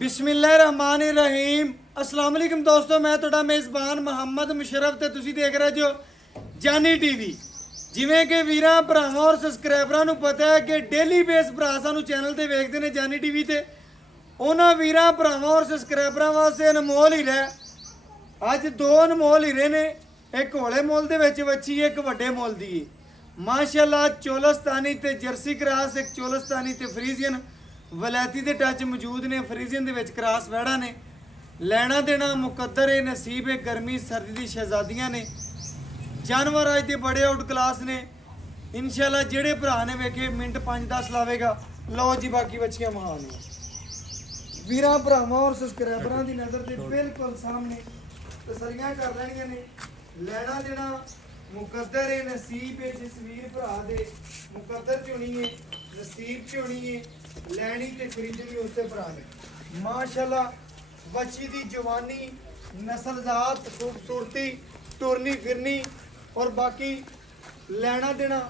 बिस्मिल्लाहिर्रहमानिर्रहीम अस्सलाम वालेकुम दोस्तों, मैं ਤੁਹਾਡਾ ਮੇਜ਼ਬਾਨ ਮੁਹੰਮਦ ਮੁਸ਼ਰਫ ਤੇ ਤੁਸੀਂ ਦੇਖ ਰਹੇ ਜੋ ਜਾਨੀ ਟੀਵੀ। ਜਿਵੇਂ ਕਿ ਵੀਰਾਂ ਭਰਾਵਾਂ ਔਰ ਸਬਸਕ੍ਰਾਈਬਰਾਂ ਨੂੰ ਪਤਾ ਹੈ ਕਿ ਡੇਲੀ ਬੇਸ ਭਰਾ ਸਾਨੂੰ ਚੈਨਲ ਤੇ ਵੇਖਦੇ ਨੇ ਜਾਨੀ ਟੀਵੀ ਤੇ। ਉਹਨਾਂ ਵੀਰਾਂ ਭਰਾਵਾਂ ਔਰ ਸਬਸਕ੍ਰਾਈਬਰਾਂ ਵਾਸਤੇ ਅਨਮੋਲ ਹੀਰਾ ਅੱਜ ਦੋ ਅਨਮੋਲ ਹੀਰੇ ਨੇ। ਇੱਕ ਹੌਲੇ ਮੁੱਲ ਦੇ ਵਿੱਚ ਵੱਛੀ, ਇੱਕ ਵੱਡੇ ਮੁੱਲ ਦੀ ਹੈ। ਮਾਸ਼ਾਅੱਲਾ ਚੋਲਸਤਾਨੀ ਤੇ ਜਰਸੀ ਕ੍ਰਾਸ, ਇੱਕ ਚੋਲਸਤਾਨੀ ਤੇ ਫਰੀਜ਼ੀਅਨ ਵਲੈਤੀ ਦੇ ਟੱਚ ਮੌਜੂਦ ਨੇ। ਫਰੀਜ਼ੀਅਨ ਦੇ ਵਿੱਚ ਕ੍ਰਾਸ ਵੈੜਾ ਨੇ। ਲੈਣਾ ਦੇਣਾ ਮੁਕੱਦਰ ਹੈ, ਨਸੀਬ ਹੈ, ਗਰਮੀ ਸਰਦੀ ਦੀ ਸ਼ਹਿਜ਼ਾਦੀਆਂ ਨੇ। ਜਾਨਵਰ ਅੱਜ ਦੇ ਬੜੇ ਆਊਟ ਕਲਾਸ ਨੇ। ਇਨਸ਼ਾਅੱਲਾ ਜਿਹੜੇ ਭਰਾ ਨੇ ਵੇਖੇ ਮਿੰਟ 5-10 ਲਾਵੇਗਾ। ਲਓ ਜੀ ਬਾਕੀ ਬੱਚੀਆਂ ਮਹਾਨ ਨੇ ਵੀਰਾਂ ਭਰਾਵਾਂ ਔਰ ਸਬਸਕ੍ਰਾਈਬਰਾਂ ਦੀ ਨਜ਼ਰ ਦੇ ਬਿਲਕੁਲ ਸਾਹਮਣੇ ਤਸੱਲੀਆਂ ਕਰ ਲੈਣੀਆਂ ਨੇ। ਲੈਣਾ ਦੇਣਾ ਮੁਕੱਦਰ ਹੈ, ਨਸੀਬ ਹੈ, ਜਿਸ ਵੀਰ ਭਰਾ ਦੇ ਮੁਕੱਦਰ ਚੁਣੀ ਹੈ, ਨਸੀਬ ਚੁਣੀ ਹੈ। ਲੈਣੀ ਤੇ ਖਰੀਦਣੀ ਉਸੇ ਭਰਾ ਨੇ। ਮਾਸ਼ਾਅੱਲਾ ਬੱਚੀ ਦੀ ਜਵਾਨੀ, ਨਸਲਜ਼ਾਤ, ਖੂਬਸੂਰਤੀ, ਟੁਰਨੀ ਫਿਰਨੀ और बाकी ਲੈਣਾ ਦੇਣਾ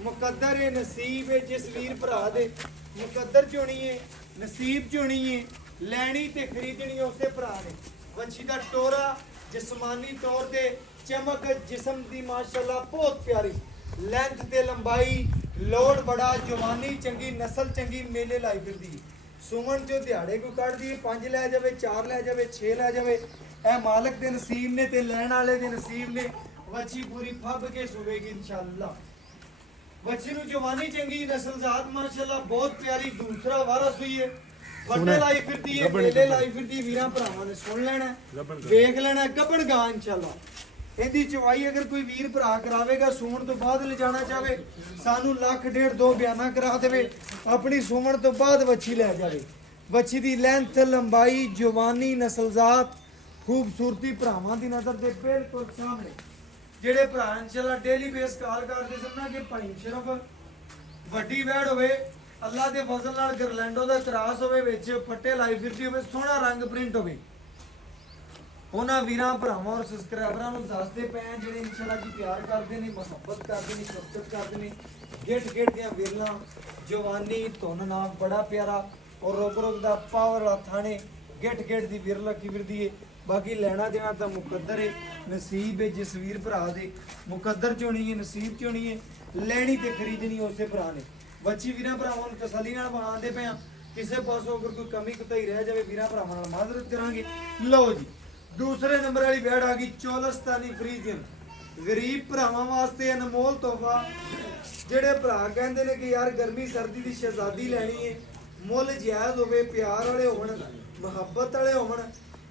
ਮੁਕੱਦਰ ਹੈ, ਨਸੀਬ ਹੈ, ਜਿਸ ਵੀਰ ਭਰਾ ਦੇ ਮੁਕੱਦਰ ਚੁਣੀ ਹੈ, ਨਸੀਬ ਚੁਣੀ ਹੈ। ਲੈਣੀ ਤੇ ਖਰੀਦਣੀ ਉਸੇ ਭਰਾ ਨੇ। ਬੱਚੀ ਦਾ ਟੋਰਾ ਜਿਸਮਾਨੀ ਤੌਰ ਤੇ ਚਮਕ, ਜਿਸਮ ਦੀ ਮਾਸ਼ਾਅੱਲਾ ਬਹੁਤ ਪਿਆਰੀ, ਲੈਂਥ ਤੇ ਲੰਬਾਈ, ਲੋਡ ਬੜਾ, ਜਵਾਨੀ ਚੰਗੀ, ਨਸਲ ਚੰਗੀ, ਮੇਲੇ ਲਾਈ ਫਿਰਦੀ। ਸੁਮਨ ਜੋ ਦਿਹਾੜੇ ਕੋਈ ਕੱਢਦੀ ਹੈ, 5 ਲੈ ਜਾਵੇ, 4 ਲੈ ਜਾਵੇ, 6 ਲੈ ਜਾਵੇ, ਇਹ ਮਾਲਕ ਦੇ ਨਸੀਬ ਨੇ ਤੇ ਲੈਣ ਵਾਲੇ ਦੇ ਨਸੀਬ ਨੇ। ਬੱਚੀ ਪੂਰੀ ਫੱਬ ਕੇ ਸੁਵੇਗੀ ਇਨਸ਼ਾਅੱਲਾ। ਬੱਚੀ ਨੂੰ ਜਵਾਨੀ ਚੰਗੀ, ਨਸਲਜ਼ਾਤ ਮਾਸ਼ਾਅੱਲਾ ਬਹੁਤ ਪਿਆਰੀ, ਦੂਸਰਾ ਵਾਰਸ ਹੋਈ ਹੈ। ਵੱਡੇ ਲਾਈ ਫਿਰਦੀ ਹੈ, ਮੇਲੇ ਲਾਈ ਫਿਰਦੀ। ਵੀਰਾਂ ਭਰਾਵਾਂ ਨੇ ਸੁਣ ਲੈਣਾ, ਵੇਖ ਲੈਣਾ। ਗੱਬੜ ਗਾ ਇਨਸ਼ਾਅੱਲਾ। ਇਹਦੀ ਚਵਾਈ ਅਗਰ ਕੋਈ ਵੀਰ ਭਰਾ ਕਰਾਵੇਗਾ, ਸੂਣ ਤੋਂ ਬਾਅਦ ਲਿਜਾਣਾ ਚਾਹਵੇ, ਸਾਨੂੰ 1.5-2 ਬਿਆਨਾ ਕਰਾ ਦੇਵੇ, ਆਪਣੀ ਸੂਣ ਤੋਂ ਬਾਅਦ ਬੱਚੀ ਲੈ ਜਾਵੇ। ਬੱਚੀ ਦੀ ਲੈਂਥ, ਲੰਬਾਈ, ਜਵਾਨੀ, ਨਸਲਜ਼ਾਤ, ਖੂਬਸੂਰਤੀ ਭਰਾਵਾਂ ਦੀ ਨਜ਼ਰ ਦੇ ਬਿਲਕੁਲ ਸਾਹਮਣੇ। ਜਿਹੜੇ ਭਰਾ ਇਨਸ਼ਾਅੱਲਾ ਡੇਲੀ ਬੇਸ ਕਾਲ ਕਰਦੇ ਸਮਝਣਾ ਕਿ ਭਾਈ ਸ਼ਰਫ ਵੱਡੀ ਵੈੜ ਹੋਵੇ, ਅੱਲਾ ਦੇ ਫਜ਼ਲ ਨਾਲ ਗਰਲੈਂਡੋ ਦਾ ਤਰਾਸ ਹੋਵੇ, ਵਿੱਚ ਫੱਟੇ ਲਾਈ ਫਿਰਦੀ ਹੋਵੇ, ਸੋਹਣਾ ਰੰਗ ਪ੍ਰਿੰਟ ਹੋਵੇ, ਉਹਨਾਂ ਵੀਰਾਂ ਭਰਾਵਾਂ ਔਰ ਸਬਸਕ੍ਰਾਈਬਰਾਂ ਨੂੰ ਦੱਸਦੇ ਪਏ ਆ ਜਿਹੜੇ ਇਨਸ਼ਾਅੱਲਾ ਜੀ ਪਿਆਰ ਕਰਦੇ ਨੇ, ਮੁਹੱਬਤ ਕਰਦੇ ਨੇ, ਸ਼ਫਕਤ ਕਰਦੇ ਨੇ। ਗਿੱਟ ਦੀਆਂ ਵਿਰਲਾਂ, ਜਵਾਨੀ, ਧੁਨ ਨਾਮ ਬੜਾ ਪਿਆਰਾ ਔਰ ਰੁਕ ਦਾ ਪਾਵਰ ਵਾਲਾ ਥਾਣੇ। ਗਿੱਟ ਦੀ ਵਿਰਲ ਕੀ ਫਿਰਦੀ ਏ। ਬਾਕੀ ਲੈਣਾ ਦੇਣਾ ਤਾਂ ਮੁਕੱਦਰ ਹੈ, ਨਸੀਬ ਹੈ, ਜਿਸ ਵੀਰ ਭਰਾ ਦੇ ਮੁਕੱਦਰ ਚੋਣੀ ਹੈ, ਨਸੀਬ ਚੋਣੀ ਹੈ। ਲੈਣੀ ਤੇ ਖਰੀਦਣੀ ਉਸੇ ਭਰਾ ਨੇ। ਬੱਚੀ ਵੀਰਾਂ ਭਰਾਵਾਂ ਨੂੰ ਤਸੱਲੀ ਨਾਲ ਬਣਾਉਂਦੇ ਪਏ ਆ। ਕਿਸੇ ਪਾਸੋਂ ਅਗਰ ਕੋਈ ਕਮੀ ਕੁਤਾਈ ਰਹਿ ਜਾਵੇ ਵੀਰਾਂ ਭਰਾਵਾਂ ਨਾਲ ਮਾਜ਼ਰਤ ਕਰਾਂਗੇ। ਲਓ ਜੀ ਦੂਸਰੇ ਨੰਬਰ ਵਾਲੀ ਵੈੜ ਆ ਗਈ ਚੋਲਸਤਾਨੀ ਫਰੀਜ਼ੀਅਨ। ਗਰੀਬ ਭਰਾਵਾਂ ਵਾਸਤੇ ਅਨਮੋਲ ਤੋਹਫਾ। ਜਿਹੜੇ ਭਰਾ ਕਹਿੰਦੇ ਨੇ ਕਿ ਯਾਰ ਗਰਮੀ ਸਰਦੀ ਦੀ ਸ਼ਹਿਜ਼ਾਦੀ ਲੈਣੀ ਹੈ, ਮੁੱਲ ਜਾਇਜ਼ ਹੋਵੇ, ਪਿਆਰ ਵਾਲੇ ਹੋਣ, ਮੁਹੱਬਤ ਵਾਲੇ ਹੋਣ,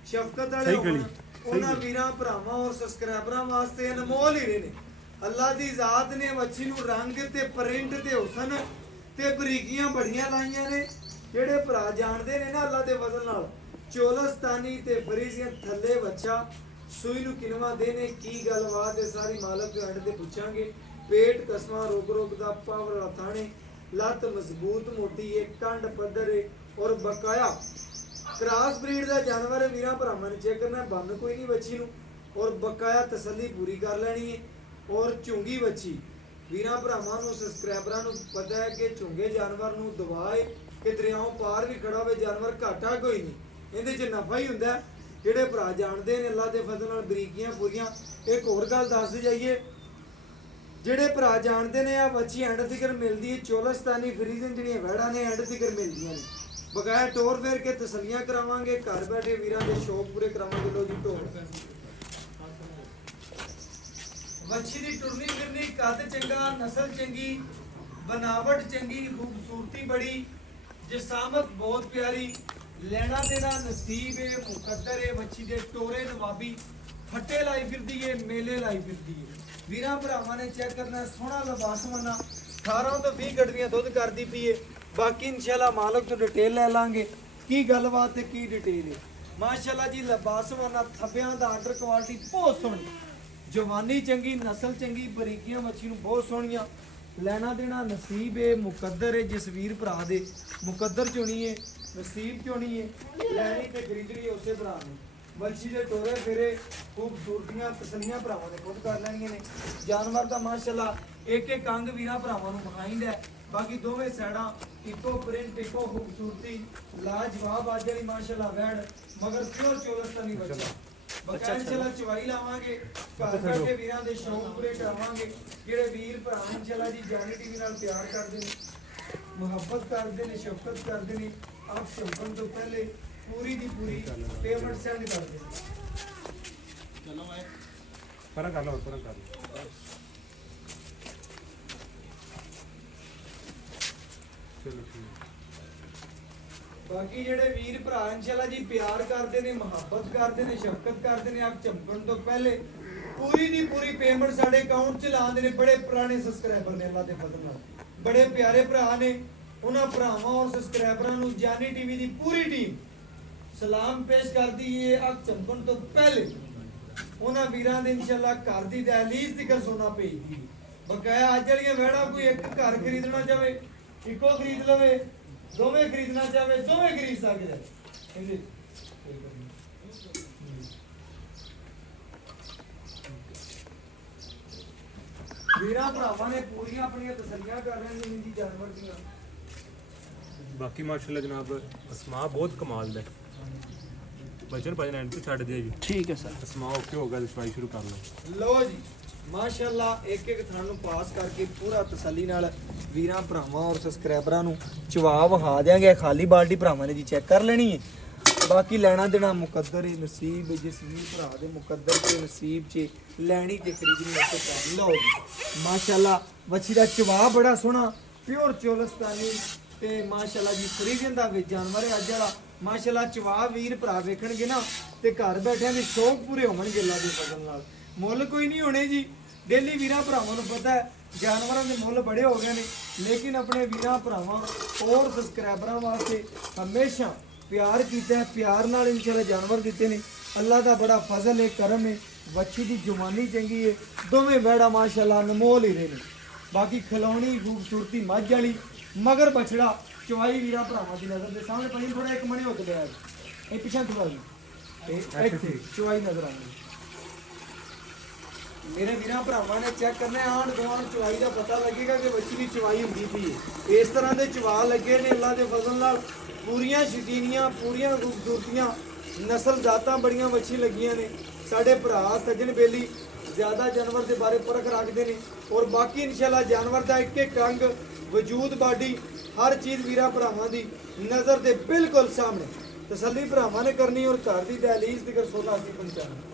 ਸ਼ਫਕਤ ਵਾਲੇ ਹੋਣ, ਉਹਨਾਂ ਵੀਰਾਂ ਭਰਾਵਾਂ ਔਰ ਸਬਸਕ੍ਰਾਈਬਰਾਂ ਵਾਸਤੇ ਅਨਮੋਲ ਹੀਰੇ ਨੇ। ਅੱਲਾ ਦੀ ਜ਼ਾਤ ਨੇ ਮੱਛੀ ਨੂੰ ਰੰਗ ਤੇ ਪ੍ਰਿੰਟ ਤੇ ਹੁਸਨ ਤੇ ਬਰੀਕੀਆਂ ਬੜੀਆਂ ਲਾਈਆਂ ਨੇ। ਜਿਹੜੇ ਭਰਾ ਜਾਣਦੇ ਨੇ ਨਾ ਅੱਲਾ ਦੇ ਫਜ਼ਲ ਨਾਲ, ਚੋਲਸਤਾਨੀ ਤੇ ਫਰੀਜ਼ੀਅਨ ਥੱਲੇ ਬੱਚਾ, ਸੂਈ ਨੂੰ ਕਿਨਵਾ ਦੇਨੇ, ਕੀ ਗੱਲਬਾਤ ਹੈ ਸਾਰੀ ਮਾਲਕ ਦੇ ਐਂਡ ਤੇ ਪੁੱਛਾਂਗੇ। ਪੇਟ ਕਸਮਾਂ ਰੋਕ ਦਾ ਪਾਵਰ ਵਾਲਾ ਥਾਣੇ, ਲੱਤ ਮਜ਼ਬੂਤ ਮੋਟੀ ਹੈ, ਕੰਡ ਪੱਧਰ ਹੈ ਔਰ ਬਕਾਇਆ ਕ੍ਰਾਸ ਬਰੀਡ ਦਾ ਜਾਨਵਰ ਹੈ। ਵੀਰਾਂ ਭਰਾਵਾਂ ਨੇ ਚੈੱਕ ਕਰਨਾ, ਬੰਨ ਕੋਈ ਨਹੀਂ ਬੱਚੀ ਨੂੰ ਔਰ ਬਕਾਇਆ ਤਸੱਲੀ ਪੂਰੀ ਕਰ ਲੈਣੀ ਹੈ। ਔਰ ਝੁੰਗੀ ਬੱਚੀ ਵੀਰਾਂ ਭਰਾਵਾਂ ਨੂੰ ਸਬਸਕ੍ਰਾਈਬਰਾਂ ਨੂੰ ਪਤਾ ਹੈ ਕਿ ਝੁੰਗੇ ਜਾਨਵਰ ਨੂੰ ਦਵਾਏ ਕਿ ਦਰਿਆਓਂ ਪਾਰ ਵੀ ਖੜਾ ਹੋਵੇ ਜਾਨਵਰ, ਘਾਟਾ ਕੋਈ ਨਹੀਂ, ਇਹਦੇ 'ਚ ਨਫਾ ਹੀ ਹੁੰਦਾ। ਜਿਹੜੇ ਭਰਾ ਜਾਣਦੇ ਨੇ ਅੱਲਾ ਦੇ ਫਜ਼ਲ ਨਾਲ ਬਰੀਕੀਆਂ ਪੂਰੀਆਂ। ਇੱਕ ਹੋਰ ਗੱਲ ਦੱਸ ਜਾਈਏ, ਜਿਹੜੇ ਭਰਾ ਜਾਣਦੇ ਨੇ ਆ ਬੱਚੀ ਐਂਡ ਤੀਕਰ ਮਿਲਦੀ ਹੈ। ਚੋਲਸਤਾਨੀ ਫਰੀਜ਼ੀਅਨ ਜਿਹੜੀਆਂ ਵੈੜਾਂ ਨੇ ਐਂਡ ਤੀਕਰ ਮਿਲਦੀਆਂ ਨੇ। ਬਕਾਇਆ ਟੋਰ ਫੇਰ ਕੇ ਤਸੱਲੀਆਂ ਕਰਾਵਾਂਗੇ, ਘਰ ਬੈਠੇ ਵੀਰਾਂ ਦੇ ਸ਼ੌਕ ਪੂਰੇ ਕਰਾਵਾਂਗੇ। ਲੋ ਜੀ ਟੋਰ ਬੱਚੀ ਦੀ ਟੁਰਨੀ ਫਿਰਨੀ, ਕੱਦ ਚੰਗਾ, ਨਸਲ ਚੰਗੀ, ਬਨਾਵਟ ਚੰਗੀ, ਖੂਬਸੂਰਤੀ ਬੜੀ, ਜਿਸਾਮਤ ਬਹੁਤ ਪਿਆਰੀ। ਲੈਣਾ ਦੇਣਾ ਨਸੀਬ ਹੈ, ਮੁਕੱਦਰ ਹੈ। ਬੱਚੀ ਦੇ ਟੋਰੇ ਨਵਾਬੀ, ਫੱਟੇ ਲਾਈ ਫਿਰਦੀ ਹੈ, ਮੇਲੇ ਲਾਈ ਫਿਰਦੀ ਹੈ। ਵੀਰਾਂ ਭਰਾਵਾਂ ਨੇ ਚੈੱਕ ਕਰਨਾ, ਸੋਹਣਾ ਲਬਾਸਮਾਨਾ, 18 ਤੋਂ 20 ਗੱਡੀਆਂ ਦੁੱਧ ਕਰਦੀ ਪਈ ਹੈ। ਬਾਕੀ ਇਨਸ਼ਾਅੱਲਾ ਮਾਲਕ ਤੋਂ ਡਿਟੇਲ ਲੈ ਲਾਂਗੇ ਕੀ ਗੱਲਬਾਤ ਤੇ ਕੀ ਡਿਟੇਲ ਹੈ। ਮਾਸ਼ਾਅੱਲਾ ਜੀ ਲਬਾਸਮਾਨਾ, ਥੱਬਿਆਂ ਦਾ ਆਰਡਰ ਕੁਆਲਿਟੀ ਬਹੁਤ ਸੋਹਣੀ, ਜਵਾਨੀ ਚੰਗੀ, ਨਸਲ ਚੰਗੀ, ਬਰੀਕੀਆਂ ਮੱਛੀ ਨੂੰ ਬਹੁਤ ਸੋਹਣੀਆਂ। ਲੈਣਾ ਦੇਣਾ ਨਸੀਬ ਹੈ, ਮੁਕੱਦਰ ਹੈ, ਜਿਸ ਵੀਰ ਭਰਾ ਦੇ ਮੁਕੱਦਰ ਚੁਣੀ ਹੈ, ਨਸੀਬ ਚੁਣੀ ਹੈ। ਲੈਣੀ ਤੇ ਖਰੀਦਣੀ ਉਸੇ ਭਰਾ ਨੂੰ। ਬੱਚੀ ਦੇ ਟੋਰੇ ਫੇਰੇ, ਖੂਬਸੂਰਤੀਆਂ ਤਸੱਲੀਆਂ ਭਰਾਵਾਂ ਨੇ ਖੁਦ ਕਰ ਲੈਣੀਆਂ ਨੇ। ਜਾਨਵਰ ਦਾ ਮਾਸ਼ਾਅੱਲਾ ਇੱਕ ਅੰਗ ਵੀਰਾਂ ਭਰਾਵਾਂ ਨੂੰ ਮਹਾਇੰਦ ਹੈ। ਬਾਕੀ ਦੋਵੇਂ ਸਾਈਡਾਂ ਇੱਕੋ ਪ੍ਰਿੰਟ ਇੱਕੋ ਖੂਬਸੂਰਤੀ ਲਾਜਵਾਬ ਅੱਜ ਵਾਲੀ ਮਾਸ਼ਾਅੱਲਾ ਵੈੜ ਮਗਰ ਪਿਓਰ ਚੋਲਸਤਾਨੀ ਬੱਚਾ ਬਕਾਇਦਾ ਇਨਸ਼ਾਅੱਲਾ ਚਵਾਈ ਲਾਵਾਂਗੇ ਘਰ ਕਰਕੇ ਵੀਰਾਂ ਦੇ ਸ਼ੌਕ ਪੂਰੇ ਕਰਾਵਾਂਗੇ ਜਿਹੜੇ ਵੀਰ ਭਰਾ ਇਨਸ਼ਾਅੱਲਾ ਜੀ ਜਾਨੀ ਟੀਵੀ ਨਾਲ ਪਿਆਰ ਕਰਦੇ ਨੇ ਮੁਹੱਬਤ ਕਰਦੇ ਨੇ ਸ਼ਫਕਤ ਕਰਦੇ ਨੇ ਆਪ ਚੰਪਨ ਤੋਂ ਪਹਿਲੇ ਪੂਰੀ ਦੀ ਪੂਰੀ ਪੇਮੈਂਟ ਸੈਂਡ ਕਰਦੇ ਨੇ ਚਲੋ ਆਏ ਪਰਾਂ ਕਰ ਲਓ ਪਰਾਂ ਕਰ ਲਓ ਚਲੋ ਠੀਕ ਬਾਕੀ ਜਿਹੜੇ ਵੀਰ ਭਰਾ ਇਨਸ਼ਾਅੱਲਾ ਜੀ ਪਿਆਰ ਕਰਦੇ ਨੇ ਮੁਹੱਬਤ ਕਰਦੇ ਨੇ ਸ਼ਫਕਤ ਕਰਦੇ ਨੇ ਆਪ ਚਮਕਣ ਤੋਂ ਪਹਿਲੇ ਪੂਰੀ ਦੀ ਪੂਰੀ ਪੇਮੈਂਟ ਸਾਡੇ ਅਕਾਊਂਟ 'ਚ ਲਾਉਂਦੇ ਨੇ ਬੜੇ ਪੁਰਾਣੇ ਸਬਸਕ੍ਰਾਈਬਰ ਨੇ ਅੱਲਾਹ ਦੇ ਫਜ਼ਲ ਨਾਲ ਬੜੇ ਪਿਆਰੇ ਭਰਾ ਨੇ ਉਹਨਾਂ ਭਰਾਵਾਂ ਔਰ ਸਬਸਕ੍ਰਾਈਬਰਾਂ ਨੂੰ ਜਾਨੀ ਟੀਵੀ ਦੀ ਪੂਰੀ ਟੀਮ ਸਲਾਮ ਪੇਸ਼ ਕਰਦੀ ਏ ਆਪ ਚਮਕਣ ਤੋਂ ਪਹਿਲੇ ਉਹਨਾਂ ਵੀਰਾਂ ਦੇ ਇਨਸ਼ਾਅੱਲਾ ਘਰ ਦੀ ਦਹਲੀਜ਼ ਤੱਕ ਸੋਨਾ ਭੇਜਦੀ ਬਕਾਇਆ ਅੱਜ ਵਾਲੀਆਂ ਵੈੜਾਂ ਕੋਈ ਇੱਕ ਘਰ ਖਰੀਦਣਾ ਚਾਹੇ ਇੱਕੋ ਖਰੀਦ ਲਵੇ ਦੋਵੇਂ ਖਰੀਦਣਾ ਚਾਹੇ ਦੋਵੇਂ ਖਰੀਦ ਸਕਦੇ ਕਹਿੰਦੇ ਵੀਰਾਂ ਭਰਾਵਾਂ ਨੇ ਪੂਰੀਆਂ ਆਪਣੀਆਂ ਤਸੱਲੀਆਂ ਕਰ ਰਹੇ ਨੇ ਜੀ ਜਾਨਵਰ ਦੀਆਂ ਬਾਕੀ ਮਾਸ਼ਾਅੱਲਾ ਜਨਾਬ ਅਸਮਾ ਬਹੁਤ ਕਮਾਲ ਦਾ ਬਚਨ ਭਾਈ ਨੇ ਛੱਡ ਦਿਆ ਜੀ ਠੀਕ ਹੈ ਸਰ ਅਸਮਾ ਓਕੇ ਹੋ ਗਿਆ ਦਵਾਈ ਸ਼ੁਰੂ ਕਰ ਲਓ ਲਓ ਜੀ ਮਾਸ਼ਾਅੱਲਾ ਇੱਕ ਇੱਕ ਥਣ ਨੂੰ ਪਾਸ ਕਰਕੇ ਪੂਰਾ ਤਸੱਲੀ ਨਾਲ ਵੀਰਾਂ ਭਰਾਵਾਂ ਔਰ ਸਬਸਕ੍ਰਾਈਬਰਾਂ ਨੂੰ ਚਵਾ ਵਹਾ ਦਿਆਂਗੇ ਖਾਲੀ ਬਾਲਟੀ ਭਰਾਵਾਂ ਨੇ ਜੀ ਚੈੱਕ ਕਰ ਲੈਣੀ ਹੈ ਬਾਕੀ ਲੈਣਾ ਦੇਣਾ ਮੁਕੱਦਰ ਹੈ ਨਸੀਬ ਹੈ ਜਿਸ ਵੀ ਭਰਾ ਦੇ ਮੁਕੱਦਰ ਤੇ ਨਸੀਬ 'ਚ ਲੈਣੀ ਤੇ ਖਰੀਦਣੀ ਉੱਤੇ ਕਰ ਲਓ ਜੀ ਮਾਸ਼ਾਅੱਲਾ ਵੱਛੀ ਦਾ ਚਵਾ ਬੜਾ ਸੋਹਣਾ ਪਿਓਰ ਚੋਲਸਤਾਨੀ ਤੇ ਮਾਸ਼ਾਅੱਲਾ ਜੀ ਫਰੀਜਨ ਦਾ ਵੀ ਜਾਨਵਰ ਹੈ ਅੱਜ ਵਾਲਾ ਮਾਸ਼ਾਅੱਲਾ ਚਵਾ ਵੀਰ ਭਰਾ ਵੇਖਣਗੇ ਨਾ ਤੇ ਘਰ ਬੈਠਿਆਂ ਦੇ ਸ਼ੌਕ ਪੂਰੇ ਹੋਣਗੇ ਅੱਲਾ ਦੇ ਫਜ਼ਲ ਨਾਲ ਮੁੱਲ ਕੋਈ ਨਹੀਂ ਹੋਣੇ ਜੀ ਡੇਲੀ ਵੀਰਾਂ ਭਰਾਵਾਂ ਨੂੰ ਪਤਾ ਹੈ ਜਾਨਵਰਾਂ ਦੇ ਮੁੱਲ ਬੜੇ ਹੋ ਗਏ ਨੇ ਲੇਕਿਨ ਆਪਣੇ ਵੀਰਾਂ ਭਰਾਵਾਂ ਔਰ ਸਬਸਕ੍ਰਾਈਬਰਾਂ ਵਾਸਤੇ ਹਮੇਸ਼ਾ ਪਿਆਰ ਕੀਤਾ ਹੈ ਪਿਆਰ ਨਾਲ ਇਨਸ਼ਾਅੱਲਾ ਜਾਨਵਰ ਦਿੱਤੇ ਨੇ ਅੱਲਾ ਦਾ ਬੜਾ ਫਜ਼ਲ ਹੈ ਕਰਮ ਹੈ ਵੱਛੀ ਦੀ ਜਵਾਨੀ ਚੰਗੀ ਹੈ ਦੋਵੇਂ ਵੈੜਾ ਮਾਸ਼ਾਅੱਲਾ ਅਨਮੋਲ ਹੀ ਰਹੇ ਨੇ ਬਾਕੀ ਖਿਲੌਣੀ ਖੂਬਸੂਰਤੀ ਮੱਝ ਵਾਲੀ ਮਗਰ ਬਛੜਾ ਚਵਾਈ ਵੀਰਾਂ ਭਰਾਵਾਂ ਦੀ ਨਜ਼ਰ ਦੇ ਸਾਹਮਣੇ ਪਈ ਥੋੜਾ ਇੱਕ ਮਣੀ ਹੋ ਕੇ ਲਿਆ ਇਹ ਪਿੱਛੇ ਥੋੜਾ ਜੀ ਤੇ ਇੱਥੇ ਚਵਾਈ ਨਜ਼ਰ ਆਉਂਦੀ ਮੇਰੇ ਵੀਰਾਂ ਭਰਾਵਾਂ ਨੇ ਚੈੱਕ ਕਰਨਾ ਆਂਢ ਗੁਆਂਢ ਚਵਾਈ ਦਾ ਪਤਾ ਲੱਗੇਗਾ ਕਿ ਬੱਚੀ ਦੀ ਚਵਾਈ ਹੁੰਦੀ ਪਈ ਹੈ ਇਸ ਤਰ੍ਹਾਂ ਦੇ ਚਵਾ ਲੱਗੇ ਨੇ ਅੱਲਾ ਦੇ ਫਜ਼ਲ ਨਾਲ ਪੂਰੀਆਂ ਸ਼ਕੀਨੀਆਂ ਪੂਰੀਆਂ ਖੂਬਸੂਰਤੀਆਂ ਨਸਲ ਜ਼ਾਤਾਂ ਬੜੀਆਂ ਵੱਛੀ ਲੱਗੀਆਂ ਨੇ ਸਾਡੇ ਭਰਾ ਸੱਜਣ ਬੇਲੀ ਜ਼ਿਆਦਾ ਜਾਨਵਰ ਦੇ ਬਾਰੇ ਪਰਖ ਰੱਖਦੇ ਨੇ ਔਰ ਬਾਕੀ ਇਨਸ਼ਾਅੱਲਾ ਜਾਨਵਰ ਦਾ ਇੱਕ ਇੱਕ ਅੰਗ ਵਜੂਦ ਬਾਡੀ ਹਰ ਚੀਜ਼ ਵੀਰਾਂ ਭਰਾਵਾਂ ਦੀ ਨਜ਼ਰ ਦੇ ਬਿਲਕੁਲ ਸਾਹਮਣੇ ਤਸੱਲੀ ਭਰਾਵਾਂ ਨੇ ਕਰਨੀ ਔਰ ਘਰ ਦੀ ਦਹਲੀਜ਼ ਤੱਕ ਸੋਨਾ ਅਸੀਂ ਪਹੁੰਚਾਉਣਾ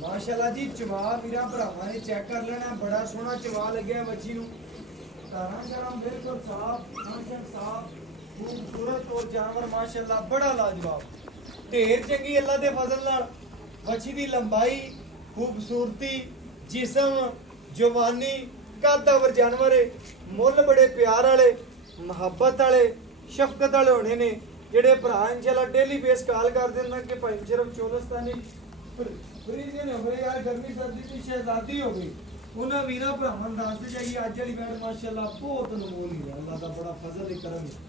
ਮਾਸ਼ਾਅੱਲਾ ਜੀ ਚਵਾ ਵੀਰਾਂ ਭਰਾਵਾਂ ਨੇ ਚੈੱਕ ਕਰ ਲੈਣਾ ਬੜਾ ਸੋਹਣਾ ਚਵਾ ਲੱਗਿਆ ਬੱਚੀ ਨੂੰ ਤਾਰਾਂ ਸ਼ਰਾਂ ਬਿਲਕੁਲ ਸਾਫ ਖਾਂਸ਼ਾਂ ਸਾਫ ਖੂਬਸੂਰਤ ਔਰ ਜਾਨਵਰ ਮਾਸ਼ਾਅੱਲਾ ਬੜਾ ਲਾਜਵਾਬ ਢੇਰ ਚੰਗੀ ਅੱਲਾ ਦੇ ਫਜ਼ਲ ਨਾਲ ਬੱਚੀ ਦੀ ਲੰਬਾਈ ਖੂਬਸੂਰਤੀ ਜਿਸਮ ਜਵਾਨੀ ਕਾਦਾਵਰ ਜਾਨਵਰ ਹੈ ਮੁੱਲ ਬੜੇ ਪਿਆਰ ਵਾਲੇ ਮੁਹੱਬਤ ਵਾਲੇ ਸ਼ਫਕਤ ਵਾਲੇ ਹੋਣੇ ਨੇ ਜਿਹੜੇ ਭਰਾ ਇਨਸ਼ਾਅੱਲਾ ਡੇਲੀ ਬੇਸ ਕਾਲ ਕਰਦੇ ਨੇ ਕਿ ਭਾਈ ਸ਼ਰਫ ਚੋਲਸਤਾਨੀ ਫਰੀਜ਼ਨ ਹੋਵੇ ਯਾਰ ਗਰਮੀ ਸਰਦੀ ਦੀ ਸ਼ਹਿਜ਼ਾਦੀ ਹੋ ਗਈ ਉਹਨਾਂ ਵੀਰਾਂ ਭਰਾਵਾਂ ਨੂੰ ਦੱਸਦੇ ਜਾਈਏ ਅੱਜ ਵਾਲੀ ਵੈੜ ਮਾਸ਼ਾਅੱਲਾ ਬਹੁਤ ਅਨਮੋਲ ਹੀ ਹੈ ਅੱਲਾ ਦਾ ਬੜਾ ਫਜ਼ਲ ਹੈ ਕਰਮ ਹੈ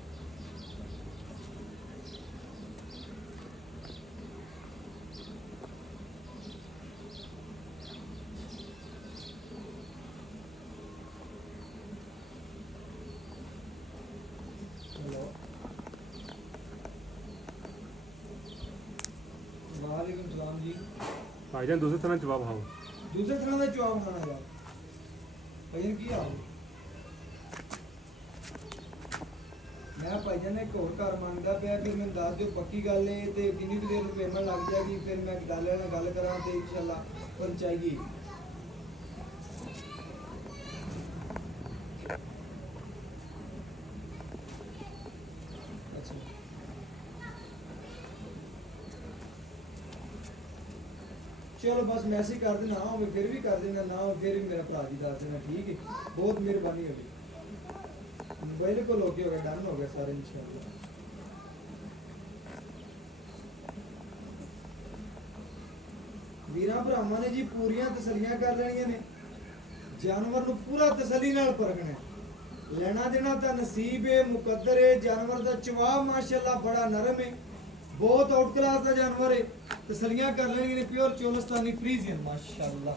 वालेकुम सलाम जी ਭਾਈਜਾਨ ਦੂਸਰੇ ਤਰ੍ਹਾਂ ਜਵਾਬ ਆਓ दूसरे तरह का जवाब खाना यार भाईजान की हाल मैं भाईजान ने एक और घर मंगता पिया फिर मैं दस दियो पक्की गल है ते किन्नी कुछ देर पेमेंट लग जाएगी फिर मैं गल नाल गल करा ते इंशाल्लाह पहुंचाएगी चलो बस मैसेज कर देना हो फिर भी कर देना ना हो फिर भी मेरा भरा जी दस देना ठीक है बहुत मेहरबानी होगी बिल्कुल ओके हो गया डन हो गया सारे इंशाल्लाह ਵੀਰਾਂ ਭਰਾਵਾਂ ਨੇ ਜੀ ਪੂਰੀਆਂ ਤਸੱਲੀਆਂ ਕਰ ਲੈਣੀਆਂ ਨੇ ਜਾਨਵਰ ਨੂੰ ਪੂਰਾ ਤਸੱਲੀ ਨਾਲ ਪਰਖਣਾ ਲੈਣਾ ਦੇਣਾ ਤਾਂ ਨਸੀਬ ਹੈ ਮੁਕੱਦਰ ਹੈ ਜਾਨਵਰ ਦਾ ਚਵਾਬ ਮਾਸ਼ਾਅੱਲਾ ਬੜਾ ਨਰਮ ਹੈ ਬਹੁਤ ਆਊਟ ਕਲਾਸ ਦਾ ਜਾਨਵਰ ਹੈ। ਤਸਲੀਆਂ ਕਰ ਲੈਣਗੇ ਨੇ ਪਿਓਰ ਚੋਲਸਤਾਨੀ ਫਰੀਜ਼ੀਅਨ ਮਾਸ਼ਾਅੱਲਾ।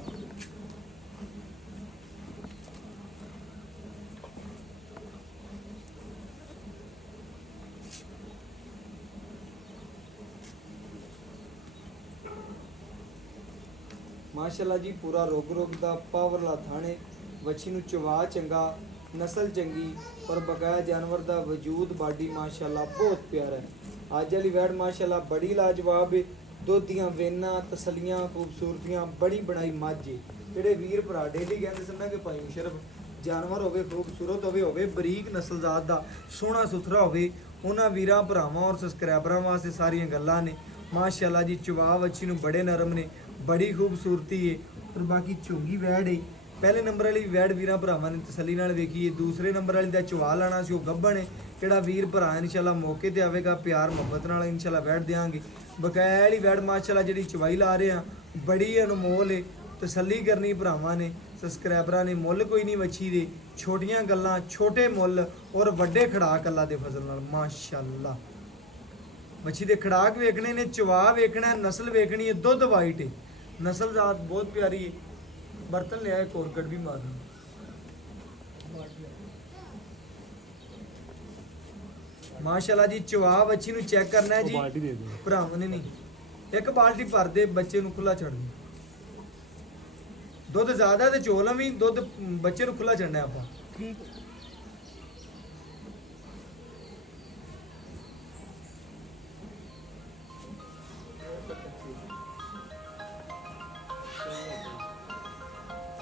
ਮਾਸ਼ਾਅੱਲਾ ਜੀ ਪੂਰਾ ਰੋਗ ਦਾ ਪਾਵਰਲਾ ਥਾਣੇ, ਵੱਛੀ ਨੂੰ ਚਵਾ ਚੰਗਾ, ਨਸਲ ਚੰਗੀ ਪਰ ਬਕਾਇਆ ਜਾਨਵਰ ਦਾ ਵਜੂਦ ਬਾਡੀ ਮਾਸ਼ਾਅੱਲਾ ਬਹੁਤ ਪਿਆਰਾ ਹੈ। ਅੱਜ ਵਾਲੀ ਵੈੜ ਮਾਸ਼ਾਅੱਲਾ ਬੜੀ ਲਾਜਵਾਬ ਹੈ। ਦੁੱਧ ਦੀਆਂ ਵੇਨਾਂ, ਤਸਲੀਆਂ, ਖੂਬਸੂਰਤੀਆਂ, ਬੜੀ ਬਣਾਈ ਮੱਝ ਹੈ। ਜਿਹੜੇ ਵੀਰ ਭਰਾ ਡੇਲੀ ਕਹਿੰਦੇ ਸਨ ਨਾ ਕਿ ਭਾਈ ਮੁਸ਼ਰਫ ਜਾਨਵਰ ਹੋਵੇ, ਖੂਬਸੂਰਤ ਹੋਵੇ ਬਰੀਕ ਨਸਲਜ਼ਾਤ ਦਾ, ਸੋਹਣਾ ਸੁਥਰਾ ਹੋਵੇ, ਉਹਨਾਂ ਵੀਰਾਂ ਭਰਾਵਾਂ ਔਰ ਸਬਸਕ੍ਰਾਈਬਰਾਂ ਵਾਸਤੇ ਸਾਰੀਆਂ ਗੱਲਾਂ ਨੇ। ਮਾਸ਼ਾਅੱਲਾ ਜੀ ਚਵਾ ਵੱਛੀ ਨੂੰ ਬੜੇ ਨਰਮ ਨੇ, ਬੜੀ ਖੂਬਸੂਰਤੀ ਹੈ। ਔਰ ਬਾਕੀ ਝੋਗੀ ਵੈੜ ਹੈ। ਪਹਿਲੇ ਨੰਬਰ ਵਾਲੀ ਵੈੜ ਵੀਰਾਂ ਭਰਾਵਾਂ ਨੇ ਤਸੱਲੀ ਨਾਲ ਵੇਖੀਏ। ਦੂਸਰੇ ਨੰਬਰ ਵਾਲੀ ਦਾ ਚਵਾ ਲਾਣਾ ਸੀ, ਉਹ ਗੱਭਣ ਹੈ। ਜਿਹੜਾ ਵੀਰ ਭਰਾ ਇਨਸ਼ਾਅੱਲਾ ਮੌਕੇ ਤੇ ਆਵੇਗਾ ਪਿਆਰ ਮੁਹੱਬਤ ਨਾਲ ਇਨਸ਼ਾਅੱਲਾ ਵੈੜ ਦੇਵਾਂਗੇ। ਬਕਾਇਆ ਵਾਲੀ ਵੈੜ ਮਾਸ਼ਾਅੱਲਾ ਜਿਹੜੀ ਚਵਾਈ ਲਾ ਰਹੇ ਆ ਬੜੀ ਅਨਮੋਲ ਹੈ। ਤਸੱਲੀ ਕਰਨੀ ਭਰਾਵਾਂ ਨੇ, ਸਬਸਕ੍ਰਾਈਬਰਾਂ ਨੇ। ਮੁੱਲ ਕੋਈ ਨਹੀਂ ਵੱਛੀ ਦੇ, ਛੋਟੀਆਂ ਗੱਲਾਂ, ਛੋਟੇ ਮੁੱਲ ਔਰ ਵੱਡੇ ਖੜਾਕ ਅੱਲਾ ਦੇ ਫਜ਼ਲ ਨਾਲ ਮਾਸ਼ਾਅੱਲਾ। ਵੱਛੀ ਦੇ ਖੜਾਕ ਵੇਖਣੇ ਨੇ, ਚਵਾ ਵੇਖਣਾ ਹੈ, ਨਸਲ ਵੇਖਣੀ ਹੈ, ਦੁੱਧ ਵਾਈਟ ਹੈ, ਨਸਲ ਜ਼ਾਤ ਬਹੁਤ ਪਿਆਰੀ ਹੈ। ਬਰਤਨ ਲਿਆ ਇੱਕ ਹੋਰ ਗੜ ਵੀ ਮਾਰਨਾ ਮਾਸ਼ਾਅੱਲਾ ਜੀ। ਚਵਾ ਵੱਛੀ ਨੂੰ ਚੈੱਕ ਕਰਨਾ ਹੈ ਜੀ ਬਾਲਟੀ ਦੇ ਦਿਓ। ਭਰਾਵਾਂ ਨੇ ਨਹੀਂ, ਇੱਕ ਬਾਲਟੀ ਭਰ ਦੇ, ਬੱਚੇ ਨੂੰ ਖੁੱਲਾ ਛੱਡ ਦੇ। ਦੁੱਧ ਜ਼ਿਆਦਾ ਤੇ ਚੋਲ ਵੀ ਦੁੱਧ ਬੱਚੇ ਨੂੰ ਖੁੱਲਾ ਛੱਡਣਾ ਆਪਾਂ।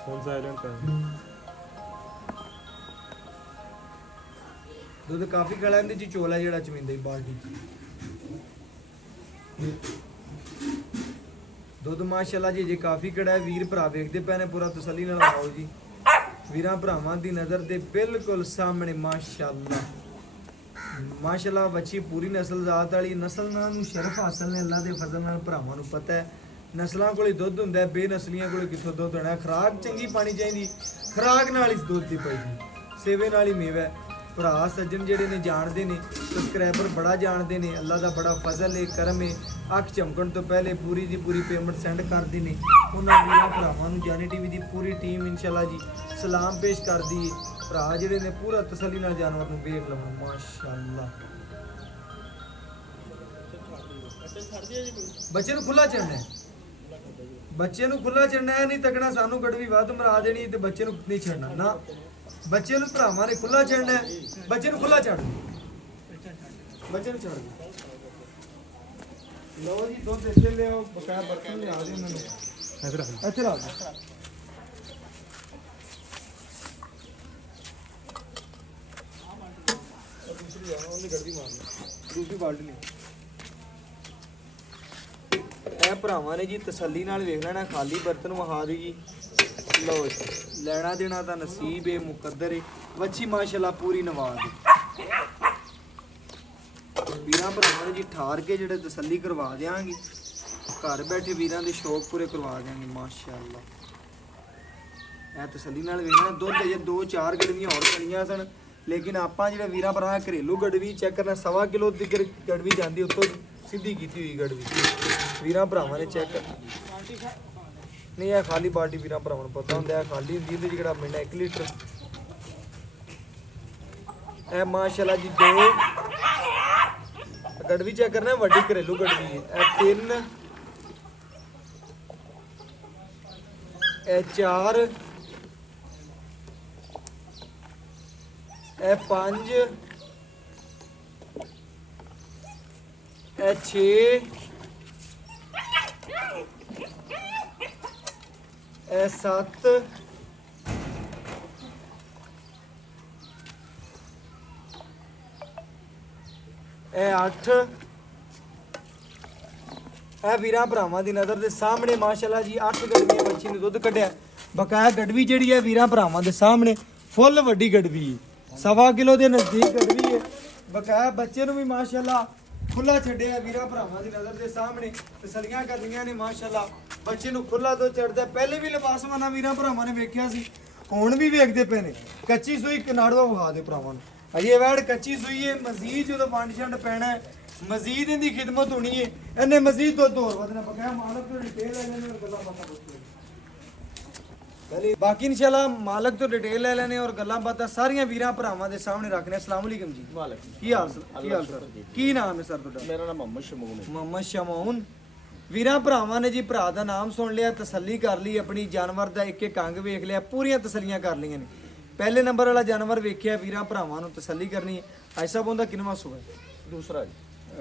फोन साइलेंट है। ਦੁੱਧ ਕਾਫੀ ਗਲਾ ਇਹਦੇ ਚ ਚੋਲਾ ਜਿਹੜਾ ਚਮਿੰਦਾ ਹੀ ਬਾਲਟੀ ਦੁੱਧ ਮਾਸ਼ਾਅੱਲਾ ਜੀ ਜੇ ਕਾਫੀ ਕੜਾ ਹੈ। ਵੀਰ ਭਰਾ ਵੇਖਦੇ ਪਏ ਨੇ, ਪੂਰਾ ਤਸੱਲੀ ਨਾਲ ਆਓ ਜੀ। ਵੀਰਾਂ ਭਰਾਵਾਂ ਦੀ ਨਜ਼ਰ ਦੇ ਬਿਲਕੁਲ ਸਾਹਮਣੇ ਮਾਸ਼ਾਅੱਲਾ ਮਾਸ਼ਾਅੱਲਾ ਵੱਛੀ ਪੂਰੀ ਨਸਲ ਜ਼ਾਤ ਵਾਲੀ। ਨਸਲਾਂ ਨੂੰ ਸ਼ਰਫ ਹਾਸਲ ਨੇ ਅੱਲਾ ਦੇ ਫਜ਼ਲ ਨਾਲ। ਭਰਾਵਾਂ ਨੂੰ ਪਤਾ ਹੈ ਨਸਲਾਂ ਕੋਲੇ ਦੁੱਧ ਹੁੰਦਾ ਹੈ, ਬੇਨਸਲੀਆਂ ਕੋਲੇ ਕਿੱਥੋਂ ਦੁੱਧ ਹੋਣਾ। ਖੁਰਾਕ ਚੰਗੀ ਪਾਣੀ ਚਾਹੀਦੀ, ਖੁਰਾਕ ਨਾਲ ਹੀ ਦੁੱਧ ਦੀ ਪੈਦੀ, ਸੇਵੇ ਨਾਲ ਹੀ ਮੇਵਾ। ਭਰਾ ਸੱਜਣ ਜਿਹੜੇ ਨੇ ਜਾਣਦੇ ਨੇ, ਸਬਸਕ੍ਰਾਈਬਰ ਬੜਾ ਜਾਣਦੇ ਨੇ। ਅੱਲਾ ਦਾ ਬੜਾ ਫਜ਼ਲ ਹੈ, ਕਰਮ ਹੈ। ਅੱਖ ਚਮਕਣ ਤੋਂ ਪਹਿਲੇ ਪੂਰੀ ਦੀ ਪੂਰੀ ਪੇਮੈਂਟ ਸੈਂਡ ਕਰਦੇ ਨੇ। ਉਹਨਾਂ ਵੀਰਾਂ ਭਰਾਵਾਂ ਨੂੰ ਜਾਨੀ ਟੀਵੀ ਦੀ ਪੂਰੀ ਟੀਮ ਇਨਸ਼ਾਅੱਲਾ ਜੀ ਸਲਾਮ ਪੇਸ਼ ਕਰਦੀ ਹੈ। ਭਰਾ ਜਿਹੜੇ ਨੇ ਪੂਰਾ ਤਸੱਲੀ ਨਾਲ ਜਾਨਵਰ ਨੂੰ ਵੇਖ ਲਵਣ ਮਾਸ਼ਾਅੱਲਾ। ਬੱਚੇ ਨੂੰ ਖੁੱਲਾ ਚੜਨਾ ਹੈ, ਬੱਚੇ ਨੂੰ ਖੁੱਲਾ ਚੜਨਾ ਹੈ। ਨਹੀਂ ਤੱਕਣਾ ਸਾਨੂੰ ਗੜਵੀ ਵੱਧ ਮਰਾ ਦੇਣੀ ਤੇ ਬੱਚੇ ਨੂੰ ਨਹੀਂ ਛੱਡਣਾ ਨਾ। ਬੱਚੇ ਨੂੰ ਭਰਾਵਾਂ ਨੇ ਖੁੱਲਾ ਚੜਨਾ ਹੈ, ਬੱਚੇ ਨੂੰ ਖੁੱਲਾ ਛੱਡ, ਬੱਚੇ ਨੂੰ ਛੱਡ ਦਿਓ। ਲਓ ਜੀ ਦੁੱਧ ਇੱਥੇ ਲਿਆਓ, ਬਕਾਇਆ ਬਰਤਨ ਲਿਆ ਦਿਓ ਉਹਨਾਂ ਨੂੰ। इधर रख लो। ਇੱਥੇ ਰੱਖ ਦਿਓ। ਦੂਸਰੀ ਆ ਉਹਨੇ ਗੜਦੀ ਮਾਰਨੀ, ਦੂਸਰੀ ਬਾਲਟੀ ਲਿਆ। ਇਹ ਭਰਾਵਾਂ ਨੇ ਜੀ ਤਸੱਲੀ ਨਾਲ ਵੇਖ ਲੈਣਾ, ਖਾਲੀ ਬਰਤਨ ਵਹਾ ਦੀ ਜੀ। ਲਓ ਜੀ ਲੈਣਾ ਦੇਣਾ ਤਾਂ ਨਸੀਬ ਹੈ, ਮੁਕੱਦਰ ਹੈ। ਵੱਛੀ ਮਾਸ਼ਾਅੱਲਾ ਪੂਰੀ ਨਵਾਜ਼ ਹੈ। ਵੀਰਾਂ ਭਰਾਵਾਂ ਨੇ ਜੀ ਠਾਰ ਕੇ ਜਿਹੜੇ ਤਸੱਲੀ ਕਰਵਾ ਦਿਆਂਗੇ, ਘਰ ਬੈਠੇ ਵੀਰਾਂ ਦੇ ਸ਼ੌਕ ਪੂਰੇ ਕਰਵਾ ਦਿਆਂਗੇ ਮਾਸ਼ਾਅੱਲਾ। ਇਹ ਤਸੱਲੀ ਨਾਲ ਵੇਖਣਾ। ਦੁੱਧ ਜੇ 2-4 ਗੜਵੀਆਂ ਹੋਰ ਕਣੀਆਂ ਸਨ, ਲੇਕਿਨ ਆਪਾਂ ਜਿਹੜਾ ਵੀਰਾਂ ਭਰਾ ਘਰੇਲੂ ਗੜਵੀ ਚੈੱਕ ਕਰਨਾ, 1.25 ਕਿਲੋ ਦੀ ਗੜਵੀ ਜਾਂਦੀ, ਉੱਤੋਂ ਸਿੱਧੀ ਕੀਤੀ ਹੋਈ ਗੜਵੀ ਵੀਰਾਂ ਭਰਾਵਾਂ ਨੇ ਚੈੱਕ ਕਰਨਾ। ਨਹੀਂ ਇਹ ਖਾਲੀ ਬਾਲਟੀ ਵੀਰਾਂ ਭਰਾਵਾਂ ਨੂੰ ਪਤਾ ਹੁੰਦਾ, ਇਹ ਖਾਲੀ ਹੁੰਦੀ, ਇਹਦੇ 'ਚ ਜਿਹੜਾ ਮਿਲਣਾ 1 ਲੀਟਰ। ਇਹ ਮਾਸ਼ਾਅੱਲਾ ਜੀ 2 ਗੜਵੀ ਚੈੱਕ ਕਰਨਾ, ਵੱਡੀ ਘਰੇਲੂ ਗੜਵੀ ਹੈ। ਇਹ 3, ਇਹ 4, ਇਹ 5, ਇਹ 6, ਇਹ 7, ਇਹ 8। ਇਹ ਵੀਰਾਂ ਭਰਾਵਾਂ ਦੀ ਨਜ਼ਰ ਦੇ ਸਾਹਮਣੇ ਮਾਸ਼ਾਅੱਲਾ ਜੀ 8 ਗੜਵੀਆਂ ਬੱਚੀ ਨੇ ਦੁੱਧ ਕੱਢਿਆ। ਬਕਾਇਆ ਗੜਵੀ ਜਿਹੜੀ ਹੈ ਵੀਰਾਂ ਭਰਾਵਾਂ ਦੇ ਸਾਹਮਣੇ ਫੁੱਲ ਵੱਡੀ ਗੜਵੀ ਹੈ, 1.25 ਕਿਲੋ ਦੇ ਨਜ਼ਦੀਕ ਗੜਵੀ ਹੈ। ਬਕਾਇਆ ਬੱਚੇ ਨੂੰ ਵੀ ਮਾਸ਼ਾਅੱਲਾ ਖੁੱਲਾ ਛੱਡਿਆ ਵੀਰਾਂ ਭਰਾਵਾਂ ਦੀ ਨਜ਼ਰ ਦੇ ਸਾਹਮਣੇ। ਤਸੱਲੀਆਂ ਕਰਨੀਆਂ ਨੇ ਮਾਸ਼ਾਅੱਲਾ। ਬੱਚੇ ਨੂੰ ਖੁੱਲਾ ਤੋਂ ਚੜਦਾ। ਪਹਿਲੇ ਵੀ ਲਿਬਾਸਵਾਨਾ ਵੀਰਾਂ ਭਰਾਵਾਂ ਨੇ ਵੇਖਿਆ ਸੀ, ਹੁਣ ਵੀ ਵੇਖਦੇ ਪਏ ਨੇ। ਕੱਚੀ ਸੂਈ ਕਨਾੜਵਾ ਵਿਖਾ ਦੇ ਭਰਾਵਾਂ ਨੂੰ। ਅਜੇ ਵੈੜ ਕੱਚੀ ਸੂਈ ਹੈ, ਮਜ਼ੀਦ ਜਦੋਂ ਵੰਡ ਛੰਡ ਪੈਣਾ ਮਜ਼ੀਦ ਇਹਦੀ ਖਿਦਮਤ ਹੋਣੀ ਹੈ। ਇਹਨੇ ਮਜ਼ੀਦ ਦੁੱਧ ਹੋਰ ਵਧਣਾ ਬਕਾਇਆ ਮਾਲਕ ਤੋਂ ਡਿਟੇਲ ਲੈ ਲੈਣੇ ਔਰ ਗੱਲਾਂ ਬਾਤਾਂ ਪੁੱਛ ਬਾਕੀ ਇਨਸ਼ਾਅੱਲਾ ਮਾਲਕ ਤੋਂ ਡਿਟੇਲ ਲੈ ਲੈਣੇ ਔਰ ਗੱਲਾਂ ਬਾਤਾਂ ਸਾਰੀਆਂ ਵੀਰਾਂ ਭਰਾਵਾਂ ਦੇ ਸਾਹਮਣੇ ਰੱਖਣੇ। ਅਸਲਾਮ ਅਲੈਕਮ ਜੀ। ਵਾਲੇਕੁਮ ਕੀ ਹਾਲ ਸਰ? ਕੀ ਨਾਮ ਹੈ ਸਰ ਤੁਹਾਡਾ? ਮੇਰਾ ਨਾਮ ਮੁਹੰਮਦ ਸ਼ਮੂਨ ਹੈ। ਮੁਹੰਮਦ ਸ਼ਮਾਉਨ। ਵੀਰਾਂ ਭਰਾਵਾਂ ਨੇ ਜੀ ਭਰਾ ਦਾ ਨਾਮ ਸੁਣ ਲਿਆ, ਤਸੱਲੀ ਕਰ ਲਈ, ਆਪਣੀ ਜਾਨਵਰ ਦਾ ਇੱਕ ਇੱਕ ਅੰਗ ਵੇਖ ਲਿਆ, ਪੂਰੀਆਂ ਤਸੱਲੀਆਂ ਕਰ ਲਈਆਂ ਨੇ। ਪਹਿਲੇ ਨੰਬਰ ਵਾਲਾ ਜਾਨਵਰ ਵੇਖਿਆ, ਵੀਰਾਂ ਭਰਾਵਾਂ ਨੂੰ ਤਸੱਲੀ ਕਰਨੀ ਹੈ। ਐਸਾ ਬੰਦਾ ਕਿੰਨਵਾਂ ਸੂਆ ਹੈ? ਦੂਸਰਾ ਜੀ।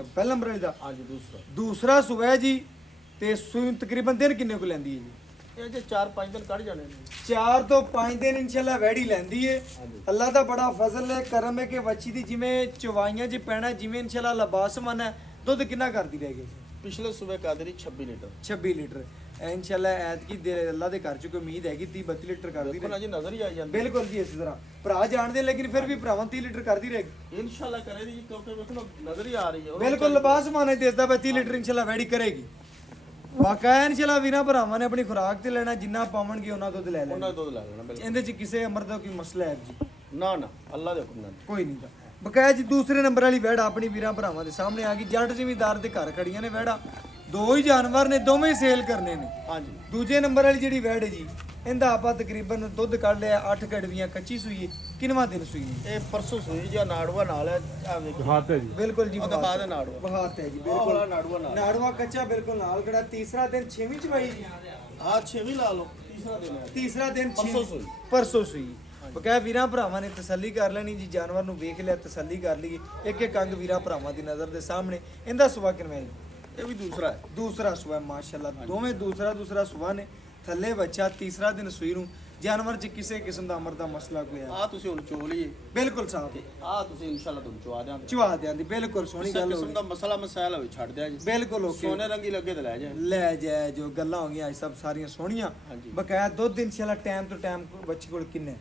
ਪਹਿਲਾ ਨੰਬਰ ਵਾਲੀ ਦਾ ਹਾਂਜੀ ਦੂਸਰਾ। ਦੂਸਰਾ ਸੂਆ ਹੈ ਜੀ। ਤੇ ਸੂਈ ਤਕਰੀਬਨ ਦਿਨ ਕਿੰਨੇ ਕੁ ਲੈਂਦੀ ਹੈ ਜੀ? ਇਹ ਜੇ 4-5 ਦਿਨ ਕੱਢ ਜਾਣੇ ਨੇ। 4 ਤੋਂ 5 ਦਿਨ ਇਨਸ਼ਾਅੱਲਾ ਵੈੜੀ ਲੈਂਦੀ ਏ। ਅੱਲਾ ਦਾ ਬੜਾ ਫਜ਼ਲ ਹੈ, ਕਰਮ ਹੈ ਕਿ ਵੱਛੀ ਦੀ ਜਿਵੇਂ ਚਵਾਈਆਂ 'ਚ ਪੈਣਾ, ਜਿਵੇਂ ਇਨਸ਼ਾਅੱਲਾ ਲਬਾਸਮਨ ਹੈ। ਦੁੱਧ ਕਿੰਨਾ ਕਰਦੀ ਰਹਿ ਗਈ? ਪਿਛਲੇ ਸੂਬੇ ਕਾਦਰੀ 26 ਲੀਟਰ। 26 ਲੀਟਰ। ਇਨਸ਼ਾਅੱਲਾ ਐਤਕੀ ਦੇ ਅੱਲਾ ਦੇ ਘਰ 'ਚ ਕੋਈ ਉਮੀਦ ਹੈਗੀ 30-32 ਲੀਟਰ ਕਰਦੀ ਦੇਖੋ ਨਾ ਜੀ ਨਜ਼ਰ ਹੀ ਆਈ ਜਾਂਦੀ। ਬਿਲਕੁਲ ਜੀ ਇਸੇ ਤਰ੍ਹਾਂ ਭਰਾ ਜਾਣਦੇ, ਲੇਕਿਨ ਫਿਰ ਵੀ ਭਰਾਵਾਂ 30 ਲੀਟਰ ਕਰਦੀ ਰਹੇਗੀ ਇਨਸ਼ਾਅੱਲਾ ਕਰੇਗੀ ਜੀ, ਕਿਉਂਕਿ ਵੇਖੋ ਨਾ ਨਜ਼ਰ ਹੀ ਆ ਰਹੀ ਹੈ। ਬਿਲਕੁਲ ਲਬਾਸਮਨ ਹੈ, ਦੇਸਦਾ ਪੈ 30 ਲੀਟਰ ਇਨਸ਼ਾਅੱਲਾ ਵੈੜੀ ਕਰੇਗੀ। ਵਾਕਿਆ ਇਨਸ਼ਾਅੱਲਾ ਵੀਰਾਂ ਭਰਾਵਾਂ ਨੇ ਆਪਣੀ ਖੁਰਾਕ ਤੇ ਲੈਣਾ, ਜਿੰਨਾ ਪਾਵਣਗੇ ਉਹਨਾਂ ਦੁੱਧ ਲੈ ਲੈਣਾ। ਉਹਨਾਂ ਦਾ ਦੁੱਧ ਲੈ ਲੈਣਾ ਬਿਲਕੁਲ। ਇਹਦੇ 'ਚ ਕਿਸੇ ਅਮਰ ਦਾ ਕੋਈ ਮਸਲਾ ਹੈ ਜੀ? ਨਾ ਨਾ ਅੱਲਾ ਦੇ ਹੁਕਮ ਨਾਲ। ਕੋਈ ਨਹੀਂ ਦਾ ਬਕਾਇਆ ਜੀ। ਦੂਸਰੇ ਨੰਬਰ ਵਾਲੀ ਵੈੜ ਆਪਣੀ ਵੀਰਾਂ ਭਰਾਵਾਂ ਦੇ ਸਾਹਮਣੇ ਆ ਗਈ। ਜੱਟ ਜ਼ਿਮੀਂਦਾਰ ਦੇ ਘਰ ਖੜੀਆਂ ਨੇ ਵੈੜਾਂ, ਦੋ ਹੀ ਜਾਨਵਰ ਨੇ, ਦੋਵੇਂ ਸੇਲ ਕਰਨੇ ਨੇ। ਹਾਂਜੀ। ਦੂਜੇ ਨੰਬਰ ਵਾਲੀ ਜਿਹੜੀ ਵੈੜ ਹੈ ਜੀ, ਇਹਦਾ ਆਪਾਂ ਤਕਰੀਬਨ ਦੁੱਧ ਕੱਢ ਲਿਆ 8 ਕੜਵੀਆਂ, ਕੱਚੀ ਸੂਈ ਹੈ। ਕਿੰਨਵਾਂ ਦਿਨ ਸੂਈ ਹੈ? ਇਹ ਪਰਸੋਂ ਸੂਈ ਜਾਂ ਨਾੜੂਆ ਨਾਲ ਹੈ। ਆ ਵੇਖੋ ਹੱਥ ਹੈ ਜੀ। ਬਿਲਕੁਲ ਜੀ ਉਹਦਾ ਬਾਅਦ ਨਾੜੂਆ। ਬਹਾਤ ਹੈ ਜੀ ਆਹ ਬਿਲਕੁਲ। ਵਾਲਾ ਨਾੜੂਆ ਨਾਲ। ਨਾੜਵਾ ਕੱਚਾ ਬਿਲਕੁਲ ਨਾਲ ਖੜਾ। ਤੀਸਰਾ ਦਿਨ 6ਵੀਂ ਚਵਾਈ ਜੀ। ਆ 6ਵੀਂ ਲਾ ਲਓ। ਤੀਸਰਾ ਦਿਨ ਹੈ। ਤੀਸਰਾ ਦਿਨ ਪਰਸੋਂ ਸੂਈ। ਪਰਸੋਂ ਸੂਈ। ਬਕਾਇਆ ਵੀਰਾਂ ਭਰਾਵਾਂ ਨੇ ਤਸੱਲੀ ਕਰ ਲੈਣੀ ਜੀ, ਜਾਨਵਰ ਨੂੰ ਵੇਖ ਲਿਆ, ਤਸੱਲੀ ਕਰ ਲਈ। ਇੱਕ ਇੱਕ ਅੰਗ ਵੀਰਾਂ ਭਰਾਵਾਂ ਦੀ ਨਜ਼ਰ ਦੇ ਸਾਹਮਣੇ। ਇਹਦਾ ਸੁਭਾ ਕਿੰਨਾ ਹੈ? ਇਹ ਵੀ ਦੂਸਰਾ ਹੈ। ਦੂਸਰਾ ਸੁਭਾ ਮਾਸ਼ਾਅੱਲਾ, ਦੋਵੇਂ ਦੂਸਰਾ ਸੁਭਾ ਨੇ। ਥੱਲੇ ਬੱਚਾ, ਤੀਸਰਾ ਦਿਨ ਸੂਈ ਨੂੰ। ਜਾਨਵਰ 'ਚ ਕਿਸੇ ਕਿਸਮ ਦਾ ਅਮਰ ਦਾ ਮਸਲਾ ਕੋਈ ਹੈ? ਆ ਤੁਸੀਂ ਹੁਣ ਚੋ ਲਈਏ। ਬਿਲਕੁਲ ਸਾਫ ਆ ਤੁਸੀਂ ਇਨਸ਼ਾਅੱਲਾ ਤੁਹਾਨੂੰ ਚਵਾ ਦਿਆਂਗੇ। ਚਵਾ ਦਿਆਂਦੀ। ਬਿਲਕੁਲ ਸੋਹਣੀ ਕਿਸੇ ਗੱਲ ਕਿਸਮ ਹੋਈ। ਦਾ ਮਸਲਾ ਮਸਾਇਲ ਹੋਵੇ ਛੱਡ ਦਿਆ ਜੀ। ਬਿਲਕੁਲ ਓਕੇ। ਸੋਨੇ ਰੰਗੀ ਲੱਗੇ ਤੇ ਲੈ ਜਾਏ। ਲੈ ਜਾ ਜੋ ਗੱਲਾਂ ਹੋ ਗਈਆਂ ਅੱਜ ਸਭ ਸਾਰੀਆਂ ਸੋਹਣੀਆਂ। ਹਾਂਜੀ। ਬਕਾਇਆ ਦੁੱਧ ਇਨਸ਼ਾਅੱਲਾ ਟਾਈਮ ਤੋਂ ਟਾਈਮ ਬੱਚੇ ਕੋਲ ਕਿੰਨੇ?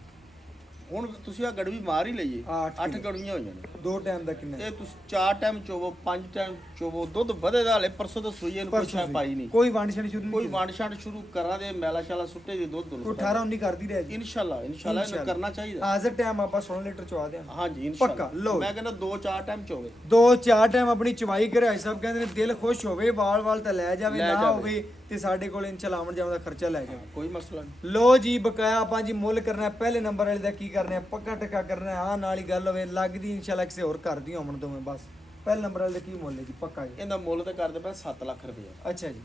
ਹੁਣ ਤੁਸੀਂ ਆ ਗੜਵੀ ਮਾਰ ਹੀ ਲਈਏ। ਅੱਠ 8 ਗੜਵੀਆਂ ਹੋਈਆਂ ਨੇ। ਦੋ ਟਾਈਮ ਦਾ ਕਿੰਨੇ? ਇਹ ਤੁਸੀਂ 4 ਟਾਈਮ ਚੋਵੋ, 5 ਟਾਈਮ ਚੋਵੋ, ਦੁੱਧ ਵਧੇਗਾ। ਹਲੇ ਪਰਸੋਂ ਤਾਂ ਸੂਈ ਇਹਨੂੰ ਕੋਈ ਸ਼ੈ ਪਾਈ ਨਹੀਂ। ਕੋਈ ਵੰਡ ਛੜੀ ਸ਼ੁਰੂ ਕੋਈ ਨਹੀਂ? ਵੰਡ ਛੱਡ ਸ਼ੁਰੂ ਕਰਾਂ ਦੇ ਮੈਲਾ ਸ਼ਾਲਾ ਸੁੱਟੇ ਦੀ ਦੁੱਧ ਕੋਈ ਦੁੱਧ 18 19 ਕਰਦੀ ਰਹਿ ਜੀ। ਇਨਸ਼ਾਅੱਲਾ ਇਹਨੂੰ ਕਰਨਾ ਚਾਹੀਦਾ। ਹਾਜ਼ਰ ਟਾਈਮ ਆਪਾਂ 16 ਲੀਟਰ ਚਵਾ ਦਿਆਂ। ਹਾਂਜੀ ਪੱਕਾ, ਲਓ। ਇਨਸ਼ਾਅੱਲਾ। ਮੈਂ ਕਹਿੰਦਾ 2-4 ਟਾਈਮ ਚੋਵੇ। ਦੋ ਚਾਰ ਟਾਈਮ ਆਪਣੀ ਚਵਾਈ ਕਰੇ। ਸਭ ਕਹਿੰਦੇ ਨੇ ਦਿਲ ਖੁਸ਼ ਹੋਵੇ, ਵਾਲ ਤਾਂ ਲੈ ਜਾਵੇ, ਲੈ ਨਾ ਜਾਵੇ। ਹੋਵੇ ਤੇ ਸਾਡੇ ਕੋਲ ਇਨਸ਼ਾਅੱਲਾ ਆਉਣ ਜਾਣ ਦਾ ਖਰਚਾ ਲੈ ਜਾਵੇ। ਕੋਈ ਮਸਲਾ ਨਹੀਂ। ਲੋ ਜੀ ਬਕਾਇਆ ਆਪਾਂ ਜੀ ਮੁੱਲ ਕਰਨਾ ਹੈ। ਪਹਿਲੇ ਨੰਬਰ ਵਾਲੇ ਦਾ ਕੀ ਕਰਨਾ ਹੈ? ਪੱਕਾ ਟੱਕਾ ਕਰਨਾ ਹੈ। ਹਾਂ ਨਾਲ ਹੀ ਗੱਲ ਹੋਵੇ, ਲੱਗਦੀ ਇਨਸ਼ਾਅੱਲਾ ਕਿਸੇ ਹੋਰ ਘਰ ਦੀ ਹੋਣ ਦੋਵੇਂ ਬਸ। ਪਹਿਲੇ ਨੰਬਰ ਵਾਲੇ ਦਾ ਕੀ ਮੁੱਲ ਹੈ ਜੀ? ਪੱਕਾ ਜੀ। ਇਹਦਾ ਮੁੱਲ ਤਾਂ ਕਰਦੇ ਪਏ 7 ਲੱਖ ਰੁਪਏ। ਅੱਛਾ ਜੀ।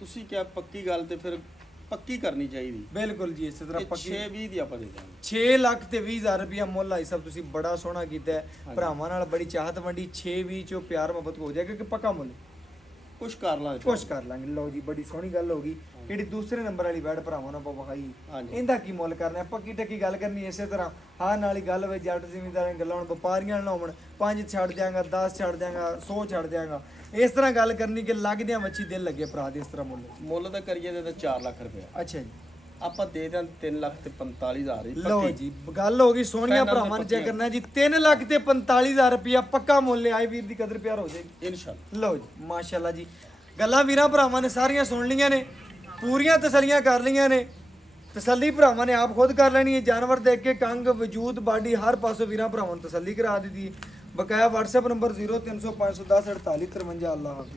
ਤੁਸੀਂ ਕਿਹਾ ਪੱਕੀ ਗੱਲ ਤੇ ਫਿਰ ਪੱਕੀ ਕਰਨੀ ਚਾਹੀਦੀ। ਬਿਲਕੁਲ ਜੀ ਇਸੇ ਤਰ੍ਹਾਂ ਪੱਕੀ। 6-20 ਦੀ ਆਪਾਂ ਦੇ ਦਾਂਗੇ। 6 ਲੱਖ ਤੇ 20,000 ਰੁਪਇਆ ਮੁੱਲ ਆਈ ਸਭ। ਤੁਸੀਂ ਬੜਾ ਸੋਹਣਾ ਕੀਤਾ ਹੈ। ਭਰਾਵਾਂ ਨਾਲ ਬੜੀ ਚਾਹਤ ਵੰਡੀ। 6-20 ਚੋਂ ਪਿਆਰ ਮੁਹੱਬਤ ਹੋ ਜਾਏਗਾ ਕਿ ਪੱਕਾ ਮੁੱਲ? ਕੁਛ ਕਰ ਲਾਂਗੇ। ਕੁਛ ਕਰ ਲਾਂਗੇ। ਲਓ ਜੀ ਬੜੀ ਸੋਹਣੀ ਗੱਲ ਹੋ ਗਈ। ਜਿਹੜੀ ਦੂਸਰੇ ਨੰਬਰ ਵਾਲੀ ਵੈੜ ਭਰਾਵਾਂ ਨੂੰ ਆਪਾਂ ਵਿਖਾਈ, ਹਾਂਜੀ। ਇਹਦਾ ਕੀ ਮੁੱਲ ਕਰਨਾ ਹੈ? ਪੱਕੀ ਟੱਕੀ ਗੱਲ ਕਰਨੀ ਇਸੇ ਤਰ੍ਹਾਂ। ਹਾਂ ਨਾਲ ਹੀ ਗੱਲ ਹੋਵੇ, ਜੱਟ ਜ਼ਿਮੀਂਦਾਰਾਂ ਦੀਆਂ ਗੱਲਾਂ ਹੁਣ ਵਪਾਰੀਆਂ ਨਾ ਹੋਣ। 5 ਛੱਡ ਦਿਆਂਗਾ, 10 ਛੱਡ ਦਿਆਂਗਾ, 100 ਛੱਡ ਦਿਆਂਗਾ, ਇਸ ਤਰ੍ਹਾਂ ਗੱਲ ਕਰਨੀ ਕਿ ਲੱਗਦਿਆਂ ਮੱਛੀ ਦਿਲ ਲੱਗੇ ਭਰਾ ਦੇ। ਇਸ ਤਰ੍ਹਾਂ ਮੁੱਲ ਤਾਂ ਕਰੀਏ ਤੇ 4 ਲੱਖ ਰੁਪਏ। ਅੱਛਾ ਜੀ। ਆਪਾਂ ਦੇ ਦਾਂ 3 ਲੱਖ ਤੇ 45,000 ਹੀ ਲਓ ਪੱਕੀ। ਜੀ ਗੱਲ ਹੋ ਗਈ ਸੋਹਣੀਆਂ ਭਰਾਵਾਂ ਨੇ ਚੈੱਕ ਕਰਨਾ ਜੀ। 3 ਲੱਖ ਤੇ 45,000 ਰੁਪਇਆ ਪੱਕਾ ਮੁੱਲ ਆਏ ਵੀਰ ਦੀ ਕਦਰ ਪਿਆਰ ਹੋ ਜਾਏਗੀ ਇਨਸ਼ਾਅੱਲਾ। ਲਓ ਜੀ ਮਾਸ਼ਾਅੱਲਾ ਜੀ। ਗੱਲਾਂ ਵੀਰਾਂ ਭਰਾਵਾਂ ਨੇ ਸਾਰੀਆਂ ਸੁਣ ਲਈਆਂ ਨੇ, ਪੂਰੀਆਂ ਤਸੱਲੀਆਂ ਕਰ ਲਈਆਂ ਨੇ। ਤਸੱਲੀ ਭਰਾਵਾਂ ਨੇ ਆਪ ਖੁਦ ਕਰ ਲੈਣੀ ਹੈ। ਜਾਨਵਰ ਦੇਖ ਕੇ ਕੰਗ ਵਜੂਦ ਬਾਡੀ ਹਰ ਪਾਸੋਂ ਵੀਰਾਂ ਭਰਾਵਾਂ ਨੂੰ ਤਸੱਲੀ ਕਰਾ ਦਿੱਤੀ। ਬਕਾਇਆ WhatsApp ਨੰਬਰ 0300 510 4853। ਅੱਲਾਹ ਹਾਫਿਜ਼।